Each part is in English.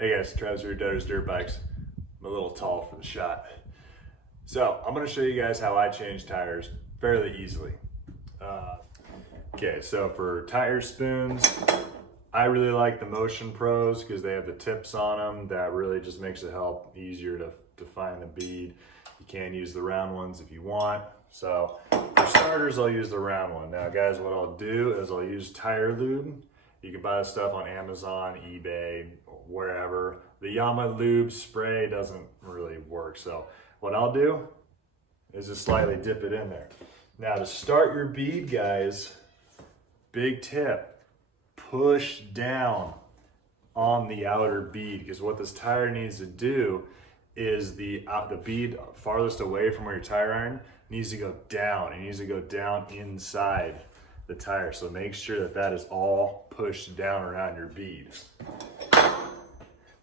Hey guys, Travis here, Dirt Bikes. I'm a little tall for the shot. So I'm going to show you guys how I change tires fairly easily. Okay, so for tire spoons, I really like the Motion Pros because they have the tips on them that really just makes it help easier to find the bead. You can use the round ones if you want. So for starters, I'll use the round one. Now guys, what I'll do is I'll use tire lube. You can buy this stuff on Amazon, eBay, wherever. The Yama lube spray doesn't really work. So what I'll do is just slightly dip it in there. Now to start your bead, guys, big tip, push down on the outer bead, because what this tire needs to do is the bead farthest away from where your tire iron needs to go down. It needs to go down inside the tire. So make sure that that is all pushed down around your bead.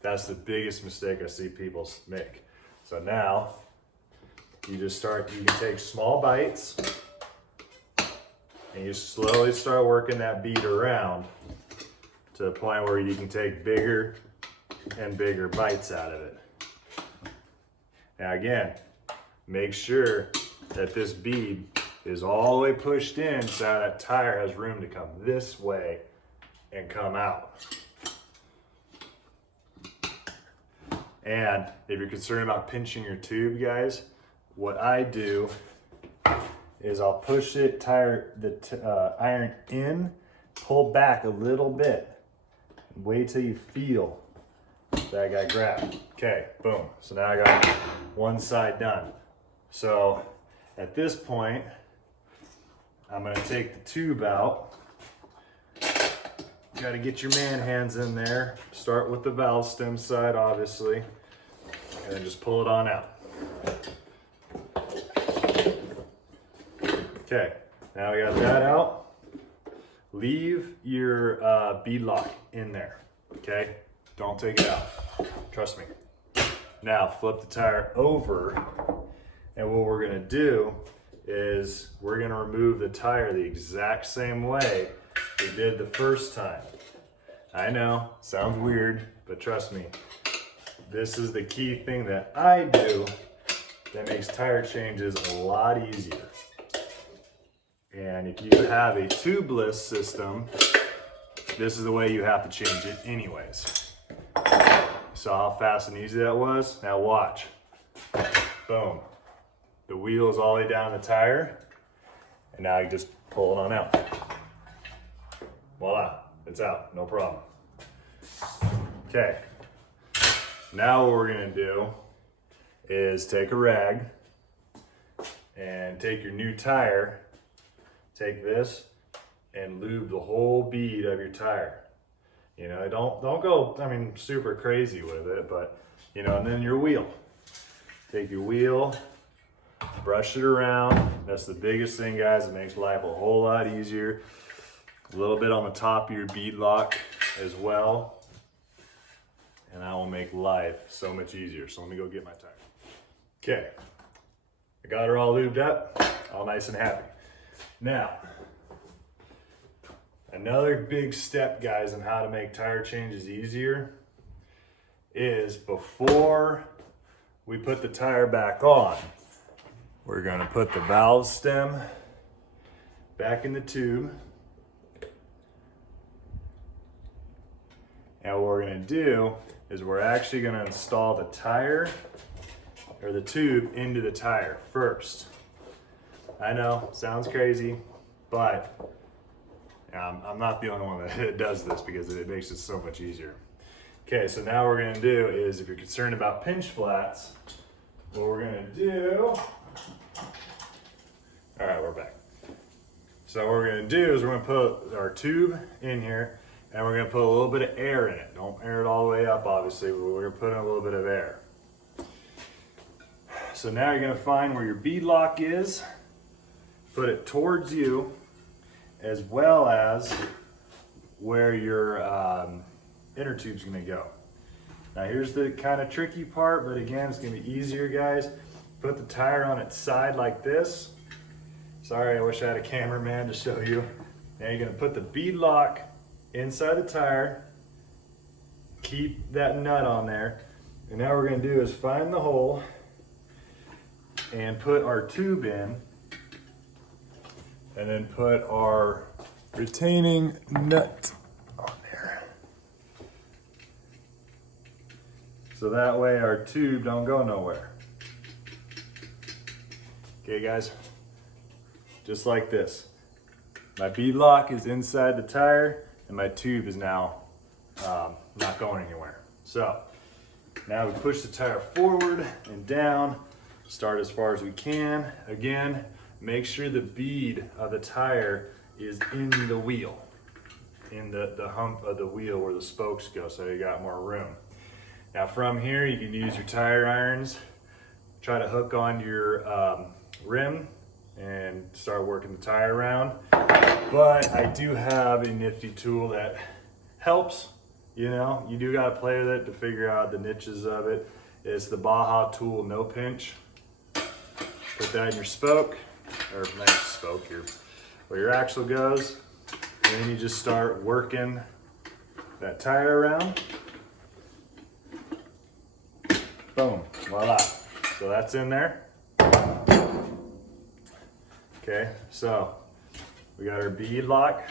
That's the biggest mistake I see people make. So now you can take small bites and you slowly start working that bead around to the point where you can take bigger and bigger bites out of it. Now again, make sure that this bead is all the way pushed in so that tire has room to come this way and come out. And if you're concerned about pinching your tube, guys, what I do is I'll push the iron in, pull back a little bit, wait till you feel that guy grab. Okay, boom. So now I got one side done. So at this point, I'm gonna take the tube out. You gotta get your man hands in there. Start with the valve stem side, obviously, and then just pull it on out. Okay, now we got that out. Leave your bead lock in there, okay? Don't take it out, trust me. Now flip the tire over, and what we're gonna do is we're gonna remove the tire the exact same way we did the first time. I know, sounds weird, but trust me, this is the key thing that I do that makes tire changes a lot easier. And if you have a tubeless system, this is the way you have to change it anyways. Saw how fast and easy that was? Now watch. Boom. The wheel is all the way down the tire, and now you just pull it on out. Voila, it's out, no problem. Okay, now what we're gonna do is take a rag and take your new tire, take this and lube the whole bead of your tire. You know, don't go, super crazy with it, but and then your wheel. Take your wheel, brush it around. That's the biggest thing, guys. It makes life a whole lot easier. A little bit on the top of your bead lock as well. And that will make life so much easier. So let me go get my tire. Okay, I got her all lubed up, all nice and happy. Now, another big step, guys, on how to make tire changes easier is before we put the tire back on, we're gonna put the valve stem back in the tube. And what we're gonna do is we're actually gonna install the tire or the tube into the tire first. I know, sounds crazy, but I'm not the only one that does this because it makes it so much easier. Okay, so now what we're gonna do is, if you're concerned about pinch flats, what we're gonna do, all right, we're back. So what we're gonna do is we're gonna put our tube in here and we're gonna put a little bit of air in it. Don't air it all the way up, obviously, but we're gonna put in a little bit of air. So now you're gonna find where your bead lock is, put it towards you, as well as where your inner tube's gonna go. Now here's the kind of tricky part, but again, it's gonna be easier, guys. Put the tire on its side like this. Sorry, I wish I had a cameraman to show you. Now you're gonna put the bead lock inside the tire, keep that nut on there. And now what we're gonna do is find the hole and put our tube in, and then put our retaining nut on there. So that way our tube don't go nowhere. Okay guys, just like this. My bead lock is inside the tire and my tube is now not going anywhere. So now we push the tire forward and down, start as far as we can. Again, make sure the bead of the tire is in the wheel, in the hump of the wheel where the spokes go, so you got more room. Now from here, you can use your tire irons, try to hook on your rim and start working the tire around. But I do have a nifty tool that helps. You know, you do gotta play with it to figure out the niches of it. It's the Baja tool no pinch. Put that in your spoke, or not your spoke, where your axle goes. And then you just start working that tire around. Boom, voila. So that's in there. Okay, so we got our bead lock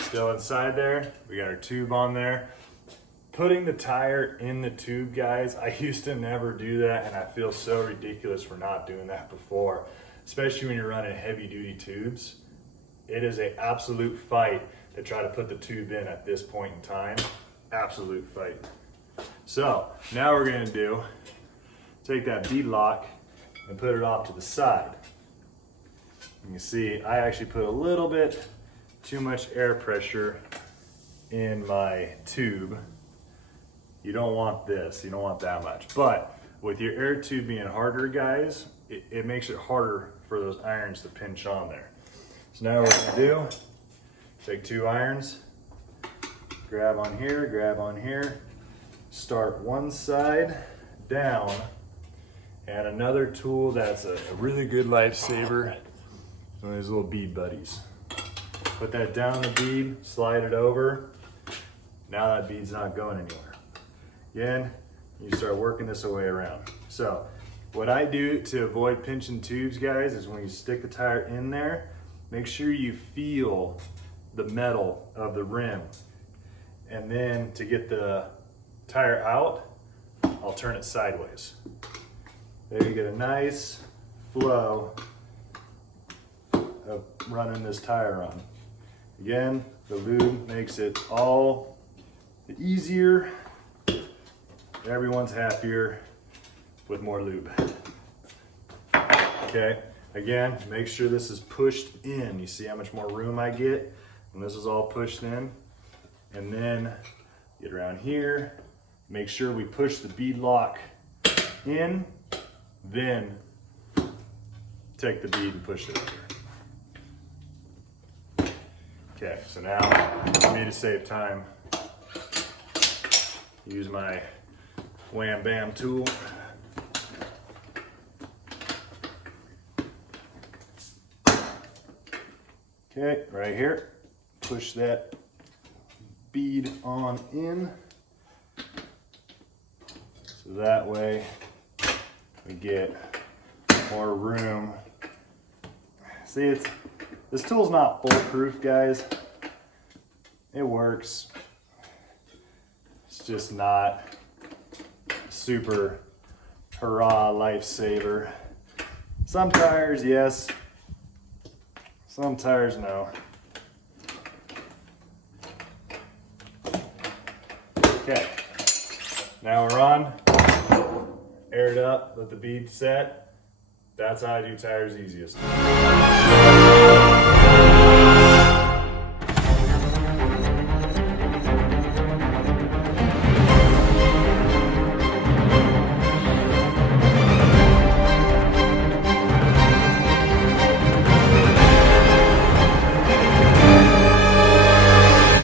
still inside there. We got our tube on there. Putting the tire in the tube, guys, I used to never do that, and I feel so ridiculous for not doing that before, especially when you're running heavy duty tubes. It is an absolute fight to try to put the tube in at this point in time. Absolute fight. So now we're gonna do, take that bead lock and put it off to the side. You can see I actually put a little bit too much air pressure in my tube. You don't want this, you don't want that much. But with your air tube being harder, guys, it makes it harder for those irons to pinch on there. So now what we're gonna do, take 2 irons, grab on here, start one side down, and another tool that's a really good lifesaver, one of these little bead buddies. Put that down the bead, slide it over. Now that bead's not going anywhere. Again, you start working this way around. So what I do to avoid pinching tubes, guys, is when you stick the tire in there, make sure you feel the metal of the rim. And then to get the tire out, I'll turn it sideways. There you get a nice flow of running this tire on. Again, the lube makes it all the easier. Everyone's happier with more lube. Okay, again, make sure this is pushed in. You see how much more room I get when this is all pushed in? And then get around here, make sure we push the bead lock in, then take the bead and push it over. Okay, so now for me to save time, use my Wham Bam tool. Okay, right here, push that bead on in, so that way we get more room. See, this tool's not foolproof, guys. It works. It's just not super hurrah lifesaver. Some tires, yes. Some tires, no. Okay, now we're on, aired up, let the bead set. That's how I do tires easiest.